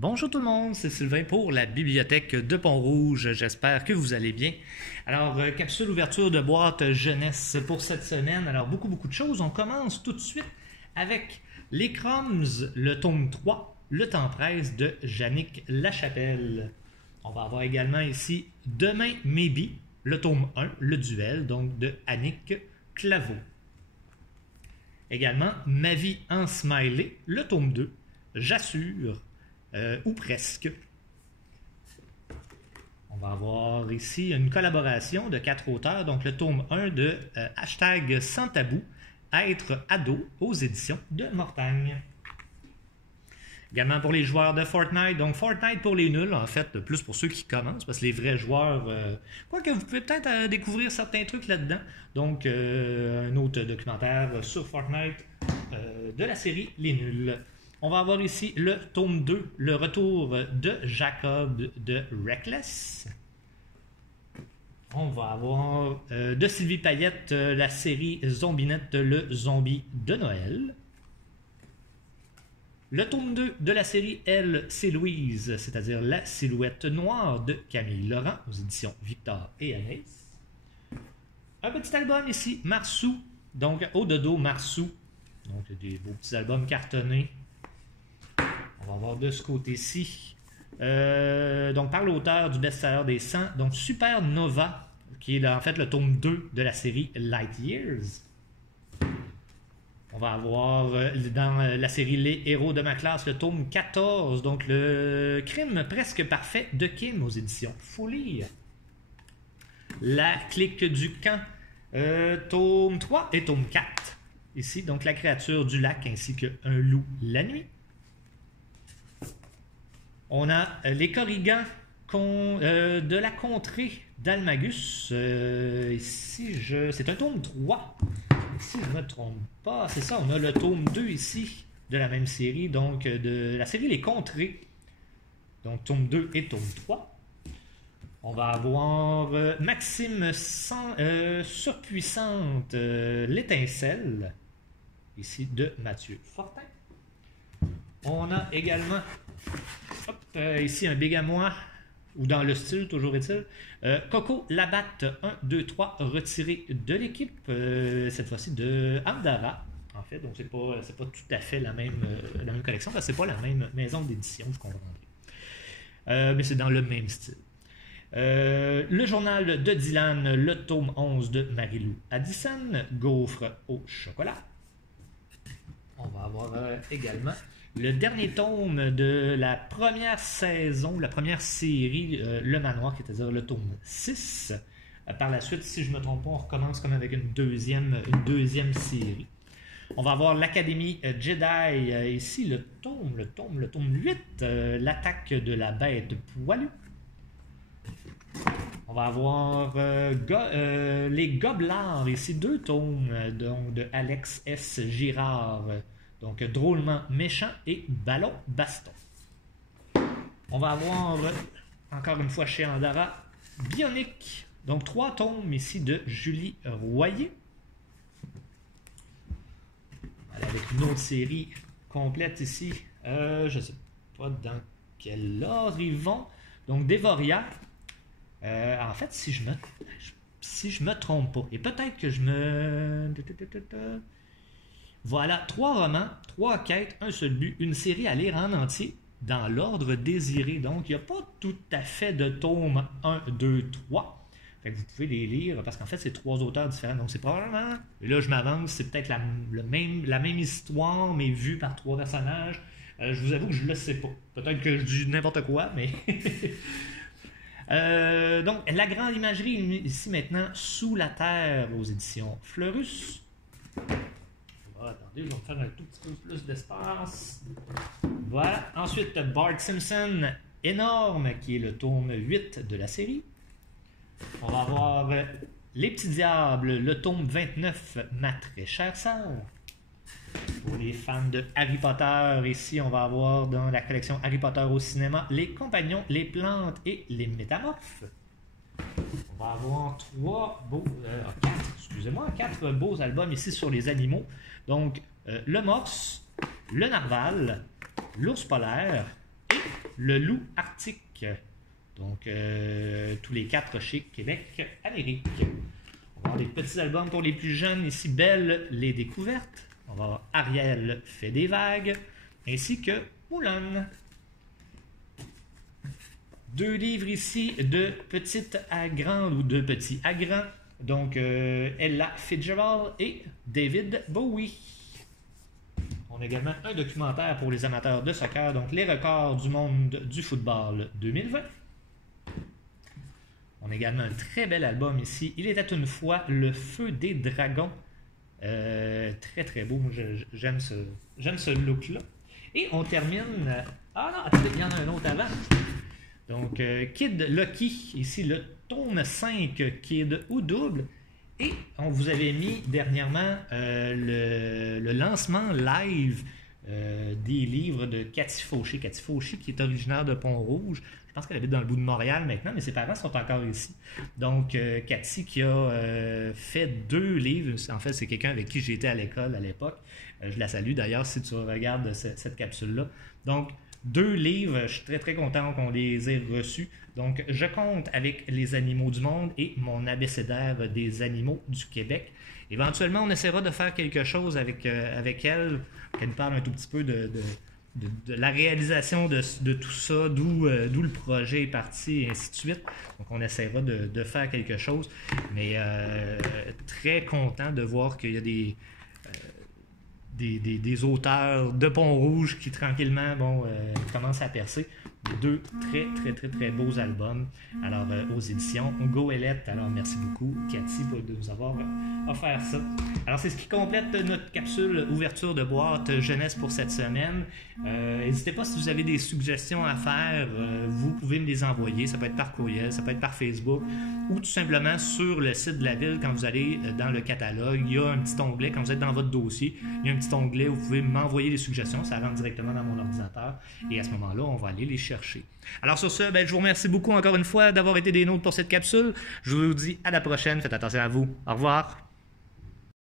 Bonjour tout le monde, c'est Sylvain pour la bibliothèque de Pont-Rouge. J'espère que vous allez bien. Alors, capsule ouverture de boîte jeunesse pour cette semaine. Alors, beaucoup de choses. On commence tout de suite avec Les Crumbs, le tome 3, Le temps presse de Jannick Lachapelle. On va avoir également ici Demain Maybe, le tome 1, Le duel, donc de Annick Claveau. Également Ma vie en smiley, le tome 2, J'assure. Ou presque. On va avoir ici une collaboration de 4 auteurs, donc le tome 1 de Hashtag Sans Tabou, Être ado aux éditions de Mortagne. Également pour les joueurs de Fortnite, donc Fortnite pour les nuls, en fait, plus pour ceux qui commencent, parce que les vrais joueurs, quoique vous pouvez peut-être découvrir certains trucs là-dedans. Donc, un autre documentaire sur Fortnite de la série Les Nuls. On va avoir ici le tome 2, le retour de Jacob de Reckless. On va avoir de Sylvie Payette la série Zombinette, le zombie de Noël. Le tome 2 de la série Elle, c'est Louise, c'est-à-dire La silhouette noire de Camille Laurent aux éditions Victor et Anaïs. Un petit album ici, Marsou, donc au dodo Marsou. Donc des beaux petits albums cartonnés. On va voir de ce côté-ci. Donc, par l'auteur du best-seller des 100, donc Supernova, qui est en fait le tome 2 de la série Light Years. On va avoir dans la série Les héros de ma classe, le tome 14, donc le crime presque parfait de Kim aux éditions Folie. La clique du camp, tome 3 et tome 4. Ici, donc la créature du lac ainsi qu'un loup la nuit. On a les Corrigans de la contrée d'Almagus. Ici, c'est un tome 3. Si je ne me trompe pas, c'est ça, on a le tome 2 ici de la même série, donc de la série Les Contrées. Donc tome 2 et tome 3. On va avoir Maxime surpuissante, l'étincelle, ici de Mathieu Fortin. On a également ici un bégamois, ou dans le style, toujours est-il. Coco Labatte 1, 2, 3, retiré de l'équipe, cette fois-ci de Amdara, en fait. Donc, c'est pas tout à fait la même collection, parce que c'est pas la même maison d'édition, vous comprendrez. Mais c'est dans le même style. Le journal de Dylan, le tome 11 de Marie-Lou Addison, Gaufre au chocolat. On va avoir également le dernier tome de la première saison, la première série, Le Manoir, c'est-à-dire le tome 6. Par la suite, si je ne me trompe pas, on recommence comme avec une deuxième série. On va avoir l'Académie Jedi, ici le tome 8, l'attaque de la bête poilue. On va avoir les Goblards, ici 2 tomes donc, de Alex S. Girard. Donc, drôlement méchant et ballon baston. On va avoir, encore une fois chez Andara, Bionic. Donc, 3 tomes ici de Julie Royer. Voilà, avec une autre série complète ici. Je ne sais pas dans quel ordre ils vont. Donc, Dévoria. En fait, si je me trompe pas, et peut-être que je me... Voilà, 3 romans, 3 quêtes, un seul but, une série à lire en entier dans l'ordre désiré. Donc, il n'y a pas tout à fait de tome 1, 2, 3. Fait que vous pouvez les lire parce qu'en fait, c'est 3 auteurs différents. Donc, c'est probablement, et là je m'avance, c'est peut-être la même histoire, mais vue par 3 personnages. Je vous avoue que je ne le sais pas. Peut-être que je dis n'importe quoi, mais... donc, la grande imagerie ici maintenant, Sous la terre aux éditions Fleurus. Attendez, je vais me faire un tout petit peu plus d'espace. Voilà. Ensuite, Bart Simpson, énorme, qui est le tome 8 de la série. On va avoir Les Petits Diables, le tome 29, Ma très chère sœur. Pour les fans de Harry Potter, ici, on va avoir dans la collection Harry Potter au cinéma, Les Compagnons, les Plantes et les Métamorphes. On va avoir 4 beaux albums ici sur les animaux. Donc, le morse, le narval, l'ours polaire et Le Loup Arctique. Donc, tous les 4 chez Québec, Amérique. On va avoir des petits albums pour les plus jeunes. Ici, Belle, les découvertes. On va avoir Ariel fait des vagues. Ainsi que Moulin. 2 livres ici de petite à grande ou de petit à grand. Donc, Ella Fitzgerald et David Bowie. On a également un documentaire pour les amateurs de soccer, donc les records du monde du football 2020. On a également un très bel album ici. Il était une fois Le Feu des Dragons. Très très beau. J'aime ce look-là. Et on termine... Ah non, attendez, il y en a un autre avant. Donc, Kid Lucky, ici le tome 5 Kid ou double. Et on vous avait mis dernièrement le lancement live des livres de Cathy Fauché. Cathy Fauché qui est originaire de Pont-Rouge. Je pense qu'elle habite dans le bout de Montréal maintenant, mais ses parents sont encore ici. Donc, Cathy qui a fait 2 livres. En fait, c'est quelqu'un avec qui j'étais à l'école à l'époque. Je la salue d'ailleurs si tu regardes cette capsule-là. Donc, 2 livres, je suis très très content qu'on les ait reçus. Donc, je compte avec les animaux du monde et mon abécédaire des animaux du Québec. Éventuellement, on essaiera de faire quelque chose avec elle, qu'elle nous parle un tout petit peu de la réalisation de tout ça, d'où le projet est parti et ainsi de suite. Donc, on essaiera de faire quelque chose. Mais très content de voir qu'il y a des auteurs de Pont-Rouge qui tranquillement commencent à percer. 2 très très très très beaux albums alors aux éditions Goélette. Alors merci beaucoup Cathy de nous avoir offert ça. Alors c'est ce qui complète notre capsule ouverture de boîte jeunesse pour cette semaine. N'hésitez pas si vous avez des suggestions à faire, vous pouvez me les envoyer. Ça peut être par courriel, ça peut être par Facebook ou tout simplement sur le site de la ville. Quand vous allez dans le catalogue, il y a un petit onglet. Quand vous êtes dans votre dossier, il y a un petit onglet où vous pouvez m'envoyer des suggestions. Ça rentre directement dans mon ordinateur et à ce moment-là, on va aller les chercher. Alors sur ce, je vous remercie beaucoup encore une fois d'avoir été des nôtres pour cette capsule. Je vous dis à la prochaine. Faites attention à vous. Au revoir.